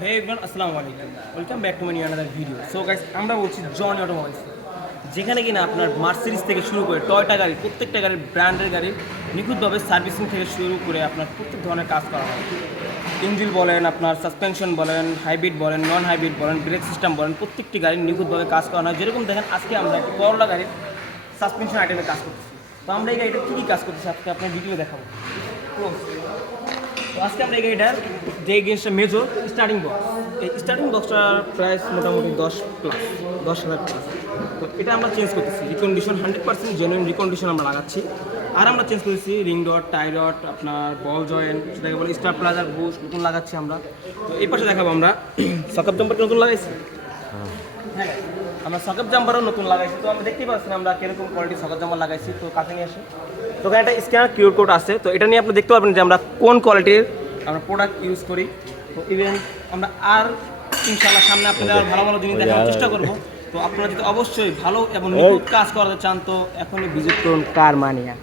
হে everyone, আসসালামু আলাইকুম। Welcome back to my new another video. So guys, আমরা বলছি জনি অটোমোবাইলস, যেখানে কিনা আপনার মার্সিডিজ থেকে শুরু করে টয়োটা গাড়ি, প্রত্যেকটা গাড়ির ব্র্যান্ডের গাড়ির নিখুঁতভাবে সার্ভিসিং থেকে শুরু করে আপনার প্রত্যেক ধরনের কাজ করা হয়। ইঞ্জিন বলেন, আপনার সাসপেনশন বলেন, হাইব্রিড বলেন, নন হাইব্রিড বলেন, ব্রেক সিস্টেম বলেন, প্রত্যেকটি গাড়ির নিখুঁতভাবে কাজ করা হয়। যেরকম দেখেন, আজকে আমরা একটা করলা গাড়ির সাসপেনশন আইটেমে কাজ করতেছি। তো আমরা এই গাড়িটা কী কী কাজ করতেছি আজকে আপনার ভিডিও দেখাবো। তো আজকে আমরা এই গাড়িটার যে জিনিসটা মেজর স্টার্টিং বক্স, এই স্টার্টিং বক্সটার প্রাইস মোটামুটি 10,000 প্লাস। তো এটা আমরা চেঞ্জ করতেছি, রিকন্ডিশন 100% জেনুইন রিকন্ডিশন আমরা লাগাচ্ছি। আর আমরা চেঞ্জ করেছি রিং ডট, টাই ডট, আপনার বল জয়েন্ট, সেটাকে বলে স্টার প্লাজার বুশ নতুন লাগাচ্ছি আমরা। তো এই পাশে দেখাবো আমরা সকাপ জাম্পারটা নতুন লাগাইছি। হ্যাঁ, আমরা সকাপ জাম্পারও নতুন লাগাইছি। তো আমরা দেখতেই পাচ্ছেন আমরা কিরকম কোয়ালিটির সকাপ জাম্পার লাগাইছি। তো কাছে নিয়ে আসি। তো এখানে একটা স্ক্যানার কিউআর কোড আছে। তো এটা নিয়ে আপনি দেখতে পাবেন যে আমরা কোন কোয়ালিটির আমরা প্রোডাক্ট ইউজ করি। তো ইভেন আমরা আর ইনশাআল্লাহ সামনে আপনাদের আর ভালো ভালো জিনিস দেখার চেষ্টা করব। তো আপনারা যদি অবশ্যই ভালো এবং নিখুঁত কাজ করাতে চান তো এখনই ভিজিট করুন কার মানিয়া।